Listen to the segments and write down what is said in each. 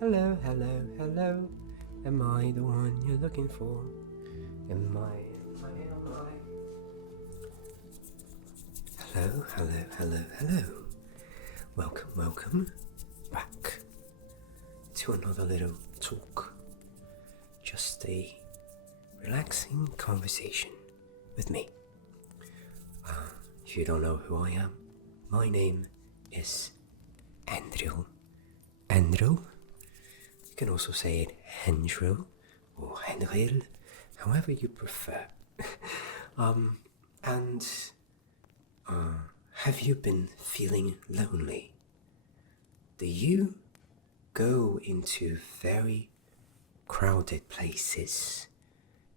Hello, hello, hello. Am I the one you're looking for? Am I? Hello, hello, hello, hello. Welcome back to another little talk. Just a relaxing conversation with me. If you don't know who I am, my name is Andrew. You can also say it Hendro or Henril, however you prefer. Have you been feeling lonely? Do you go into very crowded places?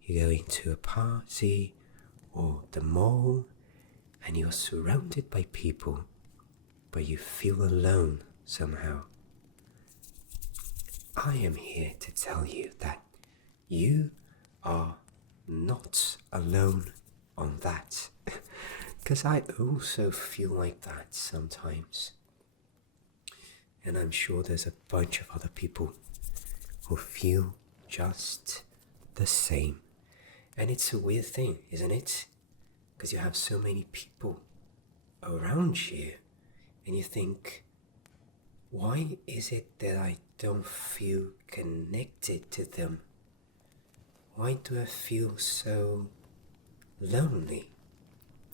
You go into a party or the mall and you're surrounded by people, but you feel alone somehow. I am here to tell you that you are not alone on that. Because I also feel like that sometimes. And I'm sure there's a bunch of other people who feel just the same. And it's a weird thing, isn't it? Because you have so many people around you and you think, why is it that I don't feel connected to them? Why do I feel so lonely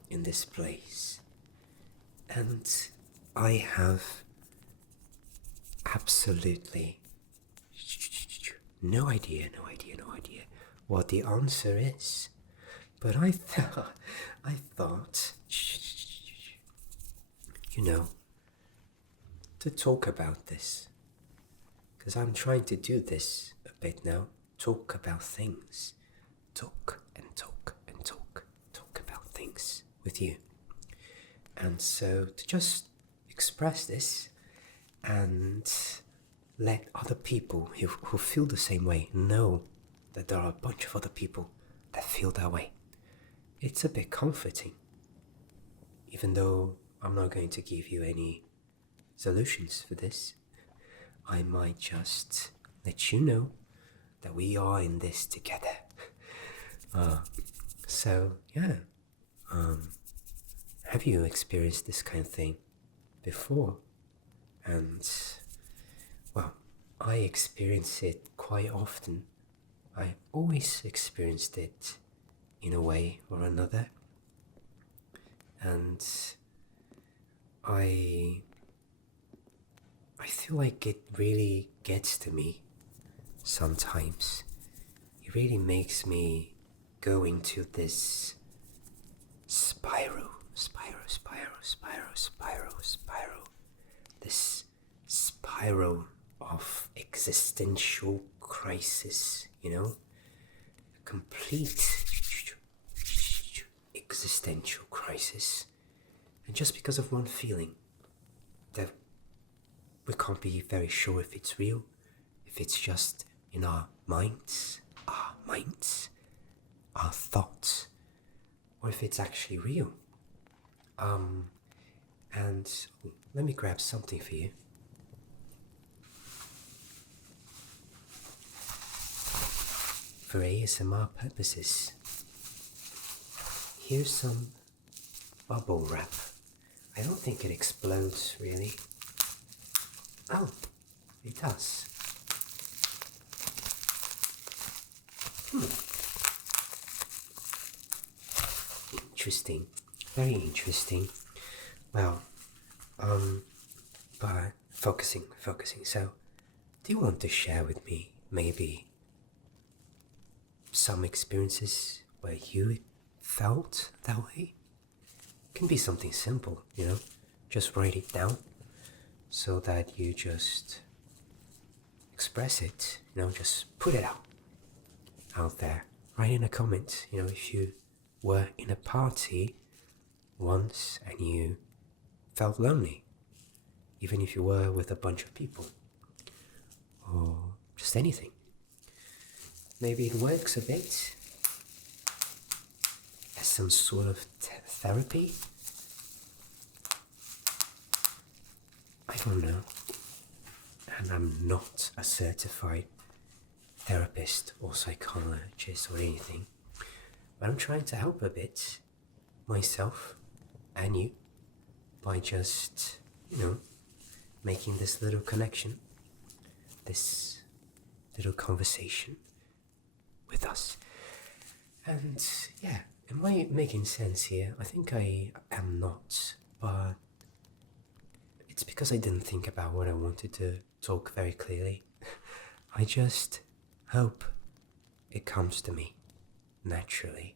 in this place? And I have absolutely no idea what the answer is. But I thought, to talk about this. Because I'm trying to do this a bit now. Talk about things. Talk about things with you. And so to just express this and let other people who feel the same way know that there are a bunch of other people that feel that way. It's a bit comforting. Even though I'm not going to give you any solutions for this, I might just let you know that we are in this together. Have you experienced this kind of thing before? And, well, I experience it quite often. I always experienced it in a way or another. And I feel like it really gets to me sometimes. It really makes me go into this spiral. This spiral of existential crisis, a complete existential crisis. And just because of one feeling that we can't be very sure if it's real, if it's just in our minds, our thoughts, or if it's actually real. And let me grab something for you. For ASMR purposes, here's some bubble wrap. I don't think it explodes really. Oh, it does. Interesting. Very interesting. Well, but focusing. So, do you want to share with me maybe some experiences where you felt that way? It can be something simple, just write it down so that you just express it, just put it out there. Write in a comment, if you were in a party once and you felt lonely, even if you were with a bunch of people, or just anything. Maybe it works a bit as some sort of therapy. I don't know. and I'm not a certified therapist or psychologist or anything, but I'm trying to help a bit myself and you by just, making this little connection, this little conversation with us. And yeah, am I making sense here? I think I am not, but it's because I didn't think about what I wanted to talk very clearly. I just hope it comes to me naturally.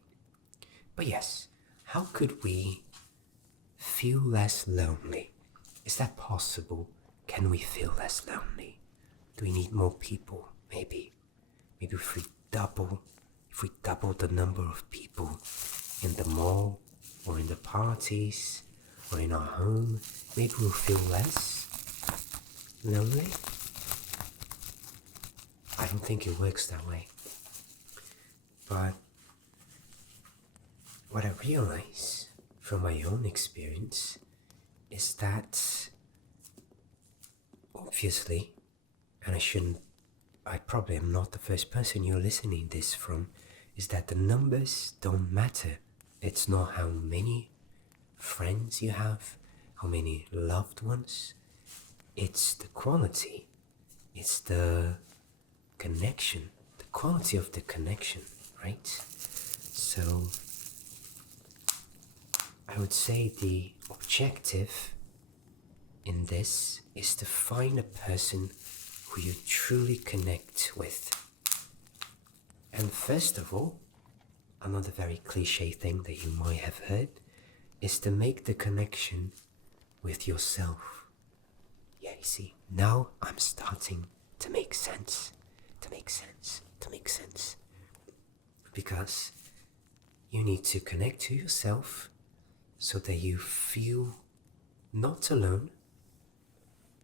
But yes, how could we feel less lonely? Is that possible? Can we feel less lonely? Do we need more people? Maybe if we double the number of people in the mall or in the parties or in our home, maybe we'll feel less lonely. I don't think it works that way. But what I realize from my own experience is that obviously, and I probably am not the first person you're listening this from, is that the numbers don't matter. It's not how many friends you have, how many loved ones. It's the quality. It's the connection, the quality of the connection, right? So I would say the objective in this is to find a person who you truly connect with. And first of all, another very cliche thing that you might have heard is to make the connection with yourself. Yeah, you see, now I'm starting to make sense. Because you need to connect to yourself so that you feel not alone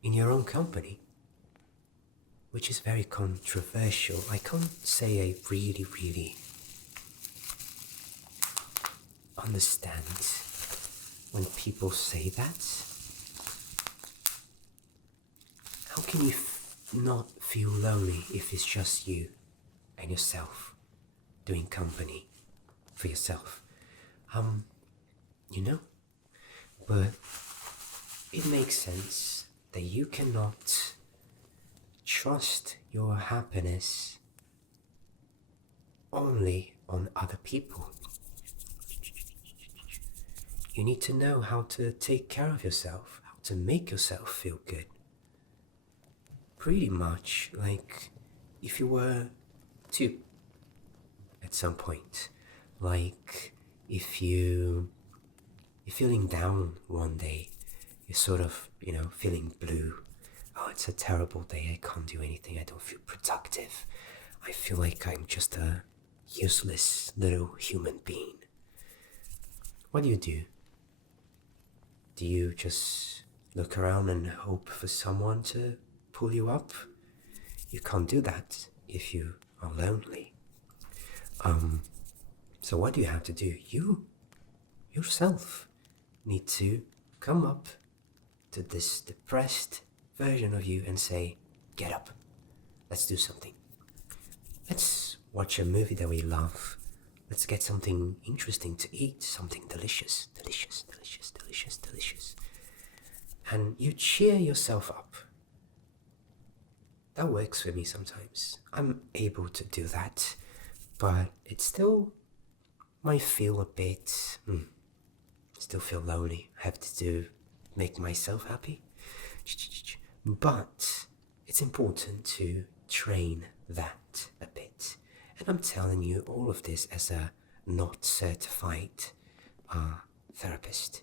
in your own company, which is very controversial. I can't say I really understand when people say that. How can you not feel lonely if it's just you and yourself doing company for yourself? But it makes sense that you cannot trust your happiness only on other people. You need to know how to take care of yourself, how to make yourself feel good. Pretty much like if you were to at some point. Like if you're feeling down one day, you're sort of, feeling blue. Oh, it's a terrible day, I can't do anything, I don't feel productive. I feel like I'm just a useless little human being. What do? Do you just look around and hope for someone to pull you up? You can't do that if you are lonely. So what do you have to do? You yourself need to come up to this depressed version of you and say, get up, let's do something. Let's watch a movie that we love. Let's get something interesting to eat, something delicious. And you cheer yourself up. That works for me sometimes. I'm able to do that, but it still might feel a bit, still feel lonely. I have to make myself happy. But it's important to train that a bit. And I'm telling you all of this as a not certified therapist.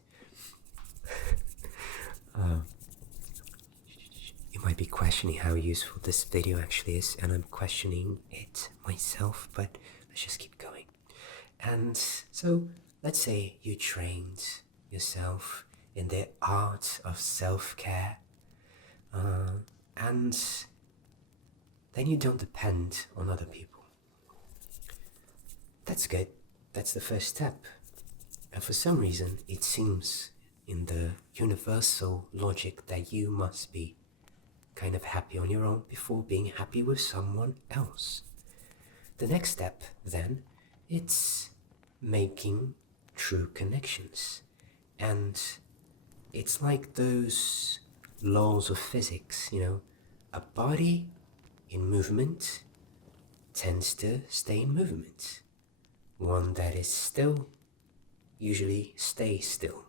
You might be questioning how useful this video actually is, and I'm questioning it myself, but let's just keep going. And so let's say you trained yourself in the art of self-care, and then you don't depend on other people. That's good. That's the first step. And for some reason, it seems in the universal logic that you must be kind of happy on your own before being happy with someone else. The next step, then, it's making true connections. And it's like those laws of physics, a body in movement tends to stay in movement. One that is still usually stays still.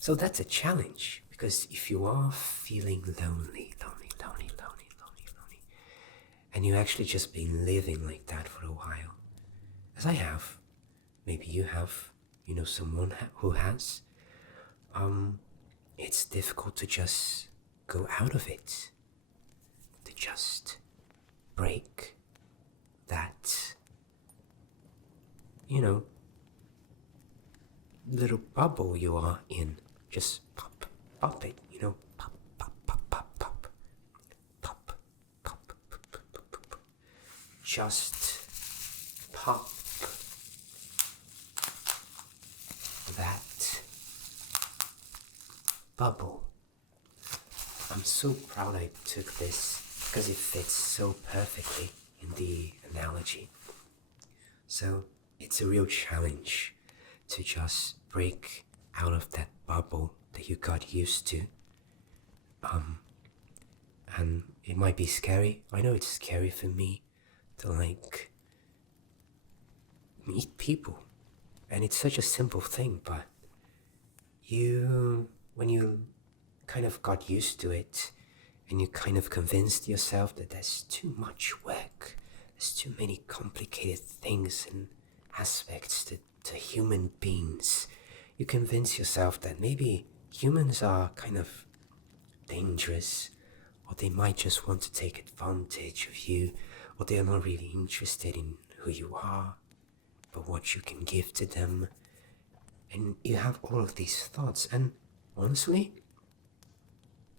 So that's a challenge, because if you are feeling lonely, and you actually just been living like that for a while, as I have, maybe you have, someone who has, it's difficult to just go out of it, to just break that, little bubble you are in. Just pop it, pop, pop, pop, pop, pop, pop, pop, pop. Just pop that bubble. I'm so proud I took this because it fits so perfectly in the analogy. So it's a real challenge to just break out of that bubble that you got used to. And it might be scary. I know it's scary for me to meet people. And it's such a simple thing, but when you kind of got used to it and you kind of convinced yourself that there's too much work, there's too many complicated things and aspects to human beings, you convince yourself that maybe humans are kind of dangerous, or they might just want to take advantage of you, or they are not really interested in who you are, but what you can give to them. And you have all of these thoughts, and honestly,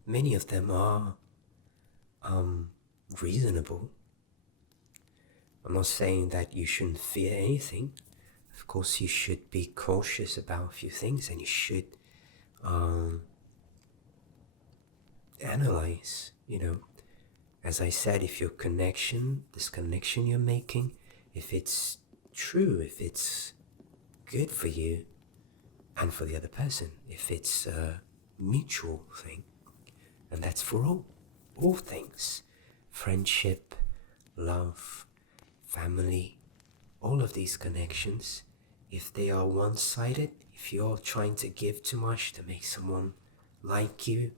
many of them are reasonable. I'm not saying that you shouldn't fear anything. Of course, you should be cautious about a few things, and you should analyze, As I said, if this connection you're making, if it's true, if it's good for you and for the other person, if it's a mutual thing. And that's for all things. Friendship, love, family, all of these connections, if they are one-sided, if you're trying to give too much to make someone like you,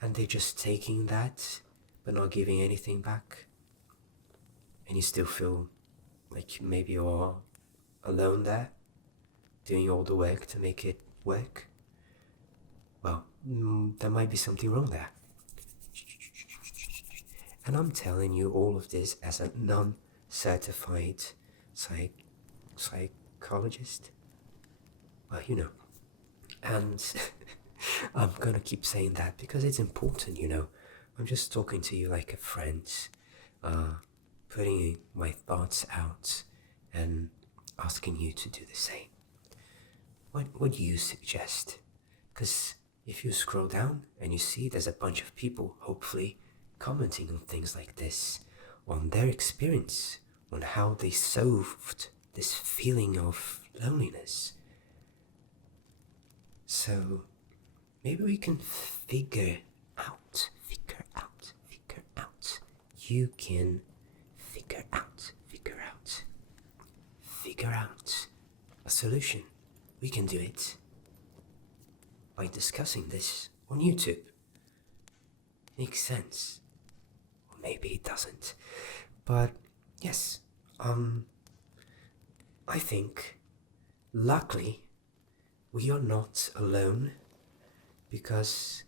and they're just taking that but not giving anything back, and you still feel like maybe you're alone there, doing all the work to make it work, well, there might be something wrong there. And I'm telling you all of this as a non-certified psychologist. Well, and I'm gonna keep saying that because it's important, I'm just talking to you like a friend, putting my thoughts out and asking you to do the same. What do you suggest? Because if you scroll down and you see there's a bunch of people, hopefully, commenting on things like this, on their experience, on how they solved this feeling of loneliness. So maybe we can figure out. You can figure out a solution. We can do it by discussing this on YouTube. Makes sense. Or maybe it doesn't. But yes, I think luckily we are not alone, because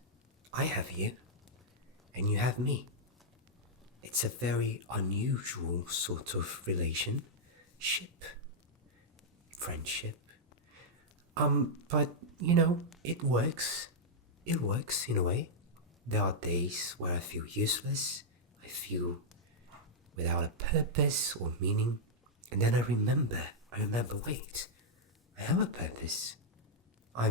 I have you and you have me. It's a very unusual sort of relationship, friendship. But it works. It works in a way. There are days where I feel useless. I feel without a purpose or meaning. And then I remember, wait, I have a purpose. I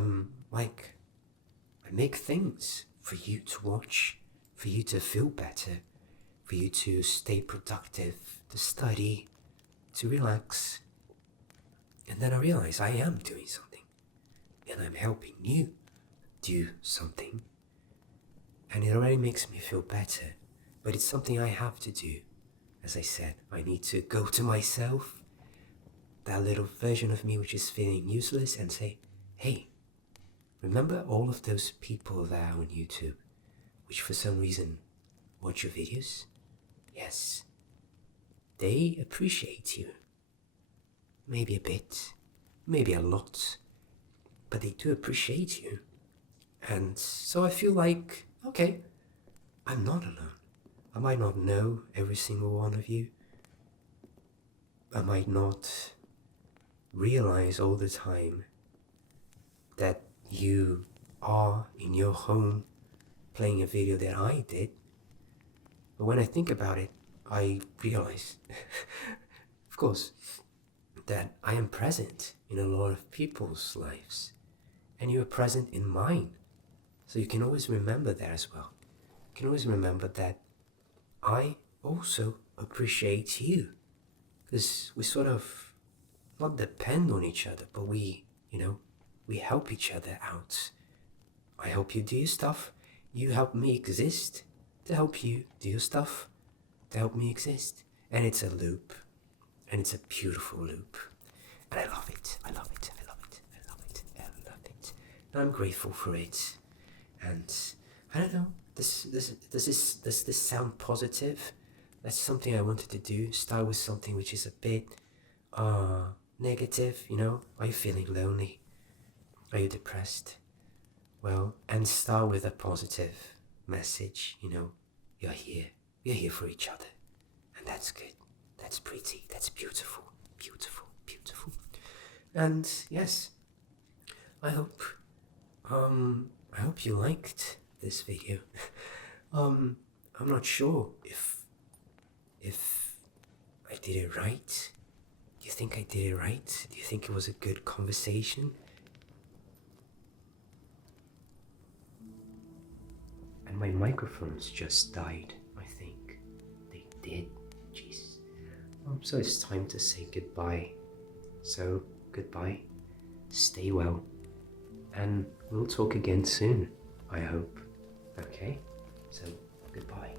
make things for you to watch, for you to feel better, for you to stay productive, to study, to relax. And then I realize I am doing something, and I'm helping you do something. And it already makes me feel better, but it's something I have to do. As I said, I need to go to myself, that little version of me which is feeling useless, and say, hey, remember all of those people there on YouTube, which for some reason watch your videos? Yes, they appreciate you. Maybe a bit, maybe a lot, but they do appreciate you. And so I feel like, okay, I'm not alone. I might not know every single one of you. I might not realize all the time that you are in your home playing a video that I did. But when I think about it, I realize, of course, that I am present in a lot of people's lives. And you are present in mine. So you can always remember that as well. You can always remember that I also appreciate you. Because we sort of not depend on each other, but we help each other out. I help you do your stuff. You help me exist to help you do your stuff, to help me exist. And it's a loop. And it's a beautiful loop. And I love it. I love it. I love it. I love it. I love it. And I'm grateful for it. And I don't know, does this sound positive? That's something I wanted to do. Start with something which is a bit negative, Are you feeling lonely? Are you depressed? Well, and start with a positive message, You're here. We're here for each other. And that's good. That's pretty. That's beautiful. Beautiful. Beautiful. And yes, I hope you liked this video. I'm not sure if I did it right. Do you think I did it right? Do you think it was a good conversation? And my microphones just died, I think. They did. Jeez. So it's time to say goodbye. So, goodbye. Stay well. And we'll talk again soon, I hope. Okay? So, goodbye.